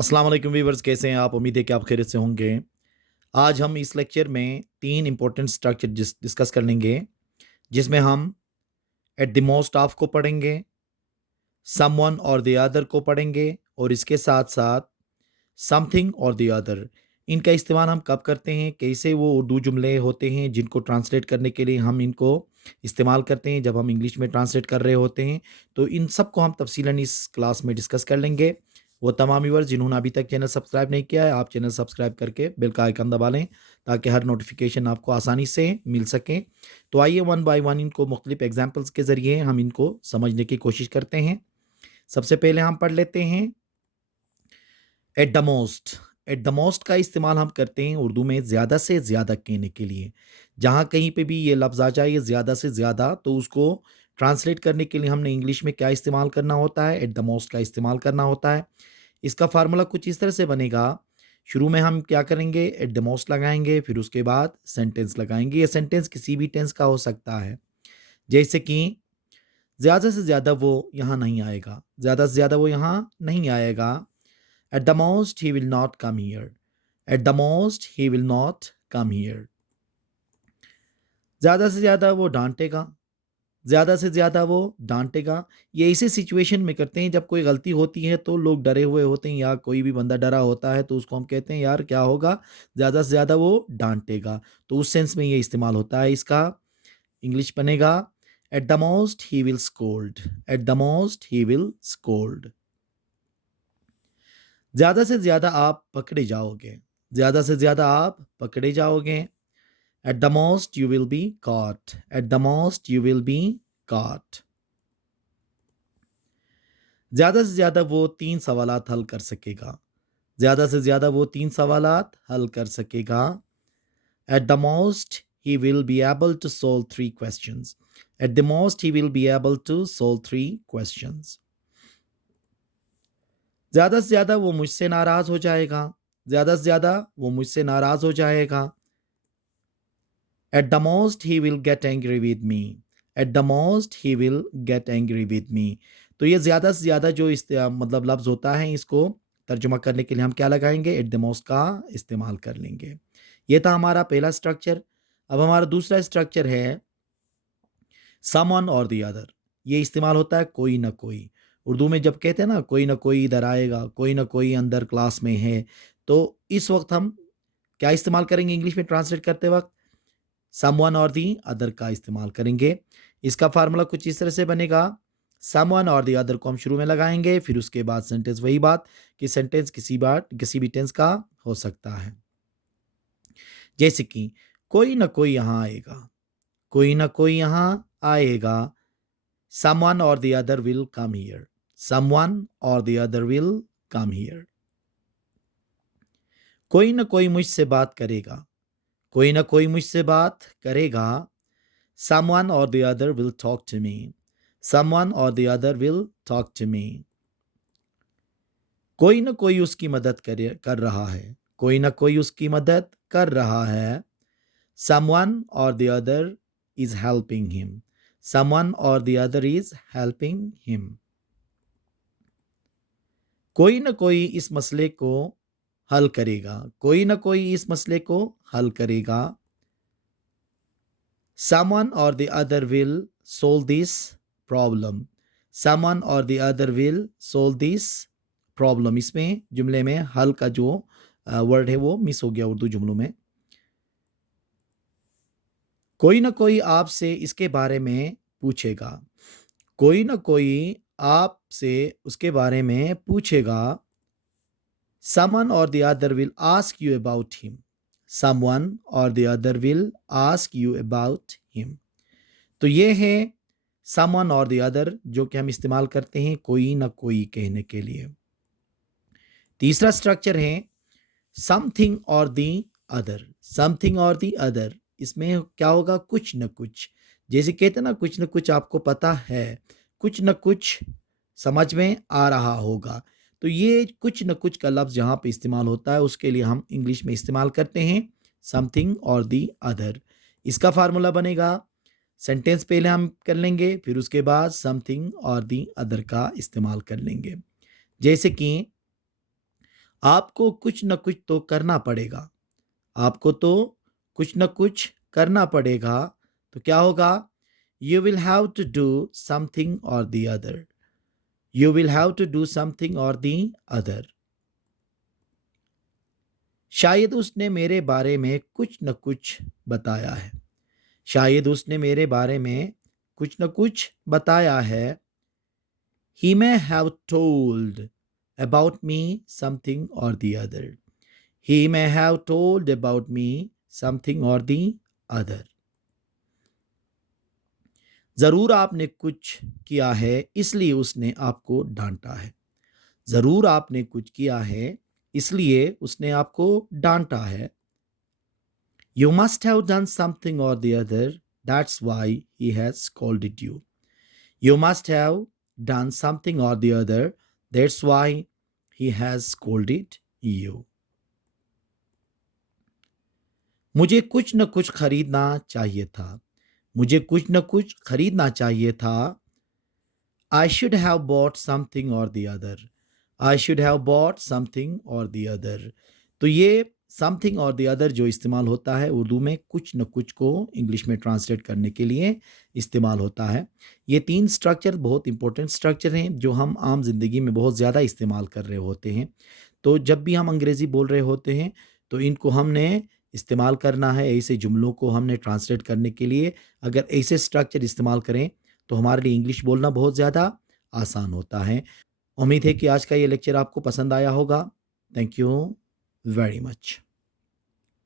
अस्सलाम वालेकुम व्यूअर्स, कैसे हैं आप? उम्मीद है कि आप खैरियत से होंगे। आज हम इस लेक्चर में 3 इम्पोर्टेंट स्ट्रक्चर डिस्कस कर लेंगे, जिसमें हम एट द मोस्ट ऑफ को पढ़ेंगे, समवन और द अदर को पढ़ेंगे और इसके साथ-साथ समथिंग और द अदर। इनका इस्तेमाल हम कब करते हैं, कैसे वो उर्दू जुमले होते हैं जिनको ट्रांसलेट करने के लिए हम इनको इस्तेमाल करते हैं जब हम इंग्लिश में ट्रांसलेट कर रहे होते हैं। तो इन सब को हम तफ़सीलन इस क्लास में डिस्कस कर लेंगे। वो तमाम व्यूअर्स जिन्होंने अभी तक चैनल सब्सक्राइब नहीं किया है, आप चैनल सब्सक्राइब करके बेल का आइकन दबा लें ताकि हर नोटिफिकेशन आपको आसानी से मिल सके। तो आइए वन बाय वन इनको मुख्तलिफ एग्जाम्पल्स के ज़रिए हम इनको समझने की कोशिश करते हैं। सबसे पहले हम पढ़ लेते हैं eight the most. Eight the most का इस्तेमाल हम करते हैं उर्दू में ज़्यादा से ज़्यादा कहने के लिए। जहाँ कहीं पे भी ये लफ्ज़ आ जाए ज़्यादा से ज़्यादा, तो उसको ट्रांसलेट करने के लिए हमने इंग्लिश में क्या इस्तेमाल करना होता है? एट द मोस्ट का इस्तेमाल करना होता है। इसका फ़ॉर्मूला कुछ इस तरह से बनेगा। शुरू में हम क्या करेंगे? एट द मोस्ट लगाएँगे, फिर उसके बाद सेंटेंस लगाएँगे। ये सेंटेंस किसी भी टेंस का हो सकता है। जैसे कि ज़्यादा से ज़्यादा वो यहाँ नहीं आएगा, ज़्यादा से ज़्यादा वो यहाँ नहीं आएगा। At the most, he will not come here. At the most, he will not come here. ज़्यादा से ज़्यादा वो डाँटेगा, ज़्यादा से ज़्यादा वो डाँटेगा। ये इसी सिचुएशन में करते हैं जब कोई गलती होती है तो लोग डरे हुए होते हैं या कोई भी बंदा डरा होता है तो उसको हम कहते हैं यार क्या होगा? ज़्यादा से ज़्यादा वो डाँटेगा। तो उस सेंस में ये इस्तेमाल होता है इसका। इंग्लिश बनेगा eight the most he will scold, eight the most he will scold. ज़्यादा से ज़्यादा आप पकड़े जाओगे, ज़्यादा से ज़्यादा आप पकड़े जाओगे। At the most you will be caught, at the most you will be caught. ज़्यादा से ज़्यादा वो 3 सवालात हल कर सकेगा, ज़्यादा से ज़्यादा वो 3 सवालात हल कर सकेगा। At the most he will be able to solve 3 questions, at the most he will be able to solve 3 questions. ज़्यादा से ज़्यादा वो मुझसे नाराज़ हो जाएगा, ज़्यादा से ज़्यादा वो मुझसे नाराज़ हो जाएगा। At the most he will get angry with me. At the most he will get angry with me. तो ये ज़्यादा से ज़्यादा जो मतलब लफ्ज़ होता है इसको तर्जुमा करने के लिए हम क्या लगाएँगे? एट द मोस्ट का इस्तेमाल कर लेंगे। ये था हमारा पहला स्ट्रक्चर। अब हमारा दूसरा स्ट्रक्चर है समवन और द अदर। ये इस्तेमाल होता है कोई ना कोई। उर्दू में जब कहते हैं ना कोई ना कोई इधर आएगा, कोई ना कोई अंदर क्लास में है, तो इस वक़्त हम क्या इस्तेमाल करेंगे इंग्लिश में ट्रांसलेट करते वक़्त? समवन और दी अदर का इस्तेमाल करेंगे। इसका फार्मूला कुछ इस तरह से बनेगा। समवन और दी अदर को हम शुरू में लगाएँगे, फिर उसके बाद सेंटेंस वही बात कि सेंटेंस किसी भी टेंस का हो सकता है। जैसे कि कोई न कोई यहाँ आएगा, कोई न कोई यहाँ आएगा। Someone or the other will come here, someone or the other will come here. कोई न कोई मुझसे बात करेगा, कोई न कोई मुझसे बात करेगा। Someone or the other will talk to me. Someone or the other will talk to me. कोई न कोई उसकी मदद कर रहा है, कोई न कोई उसकी मदद कर रहा है। Someone or the other is helping him. Someone or the other is helping him. कोई न कोई इस मसले को हल करेगा, कोई न कोई इस मसले को हल करेगा। Someone or the other will solve this problem. Someone or the other will solve this problem. इसमें जुमले में हल का जो वर्ड है वो मिस हो गया उर्दू जुमलों में। कोई ना कोई आपसे इसके बारे में पूछेगा, कोई ना कोई आपसे उसके बारे में पूछेगा। Someone or the other will ask you about him. Someone or the other will ask you about him. तो ये है समवन और द अदर जो कि हम इस्तेमाल करते हैं कोई ना कोई कहने के लिए। तीसरा स्ट्रक्चर है something or the other, something or the other. इसमें क्या होगा? कुछ न कुछ। जैसे कहते हैं ना कुछ न कुछ आपको पता है, कुछ न कुछ समझ में आ रहा होगा। तो ये कुछ न कुछ का लफ्ज़ जहाँ पे इस्तेमाल होता है उसके लिए हम इंग्लिश में इस्तेमाल करते हैं समथिंग और द अदर। इसका फार्मूला बनेगा, सेंटेंस पहले हम कर लेंगे, फिर उसके बाद समथिंग और दी अदर का इस्तेमाल कर लेंगे। जैसे कि आपको कुछ न कुछ तो करना पड़ेगा। आपको तो कुछ न कुछ करना पड़ेगा। तो क्या होगा? You will have to do something or the other. You will have to do something or the other. शायद उसने मेरे बारे में कुछ न कुछ बताया है। शायद उसने मेरे बारे में कुछ न कुछ बताया है। He may have told about me something or the other. He may have told about me something or the other. जरूर आपने कुछ किया है इसलिए उसने आपको डांटा है। जरूर आपने कुछ किया है इसलिए उसने आपको डांटा है। You must have done something or the other. That's why he has scolded you. You must have done something or the other. That's why he has scolded you. मुझे कुछ न कुछ खरीदना चाहिए था। मुझे कुछ न कुछ खरीदना चाहिए था। I should have bought something or the other. I should have bought something or the other. तो ये समथिंग और द अदर जो इस्तेमाल होता है उर्दू में कुछ न कुछ को इंग्लिश में ट्रांसलेट करने के लिए इस्तेमाल होता है। ये तीन स्ट्रक्चर बहुत इंपॉर्टेंट स्ट्रक्चर हैं जो हम आम ज़िंदगी में बहुत ज़्यादा इस्तेमाल कर रहे होते हैं। तो जब भी हम अंग्रेज़ी बोल रहे होते हैं तो इनको हमने इस्तेमाल करना है। ऐसे जुमलों को हमने ट्रांसलेट करने के लिए अगर ऐसे स्ट्रक्चर इस्तेमाल करें तो हमारे लिए इंग्लिश बोलना बहुत ज़्यादा आसान होता है। उम्मीद है कि आज का ये लेक्चर आपको पसंद आया होगा। Thank you very much.